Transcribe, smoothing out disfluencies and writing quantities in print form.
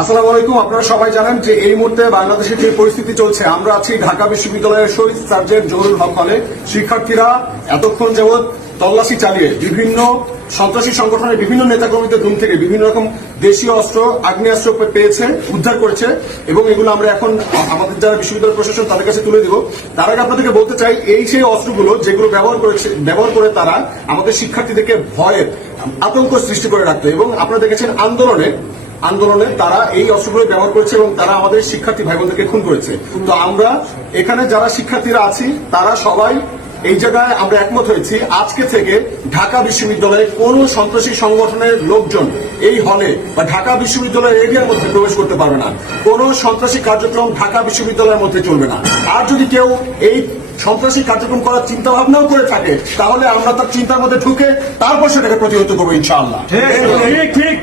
আসসালামু আলাইকুম। আপনারা সবাই জানেন যে এই মুহূর্তে বাংলাদেশের যে পরিস্থিতি চলছে, আমরা আছি ঢাকা বিশ্ববিদ্যালয়ের শহীদ সার্জেন্ট জহুরুল হক হলে। শিক্ষার্থীরা এতক্ষণ যাবৎ তল্লাশি চালিয়ে বিভিন্ন সন্ত্রাসী সংগঠনের বিভিন্ন নেতাকর্মীদের রুম থেকে বিভিন্ন রকম দেশীয় অস্ত্র, আগ্নেয়াস্ত্র পেয়েছে, উদ্ধার করেছে এবং এগুলো আমরা এখন আমাদের যারা বিশ্ববিদ্যালয় প্রশাসন তাদের কাছে তুলে দিব। তার আগে আপনাদেরকে বলতে চাই, এই সেই অস্ত্রগুলো যেগুলো ব্যবহার করে তারা আমাদের শিক্ষার্থীদেরকে ভয়ের আতঙ্ক সৃষ্টি করে রাখতো এবং আপনারা দেখেছেন আন্দোলনে তারা এই অস্ত্রগুলো ব্যবহার করেছে এবং তারা আমাদের শিক্ষার্থী ভাই বোনদেরকে খুন করেছে। তো আমরা এখানে যারা শিক্ষার্থীরা আছি তারা সবাই এই জায়গায় আমরা একমত হয়েছি, আজকে থেকে ঢাকা বিশ্ববিদ্যালয়ে কোন সন্ত্রাসী সংগঠনের লোকজন এই হলে বা ঢাকা বিশ্ববিদ্যালয়ের এরিয়ার মধ্যে প্রবেশ করতে পারবে না। কোন সন্ত্রাসী কার্যক্রম ঢাকা বিশ্ববিদ্যালয়ের মধ্যে চলবে না। আর যদি কেউ এই সন্ত্রাসী কার্যক্রম করার চিন্তা ভাবনাও করে থাকে তাহলে আমরা তার চিন্তার মধ্যে ঢুকে তারপর সেটাকে প্রতিহত করবো ইনশাআল্লাহ। ঠিক।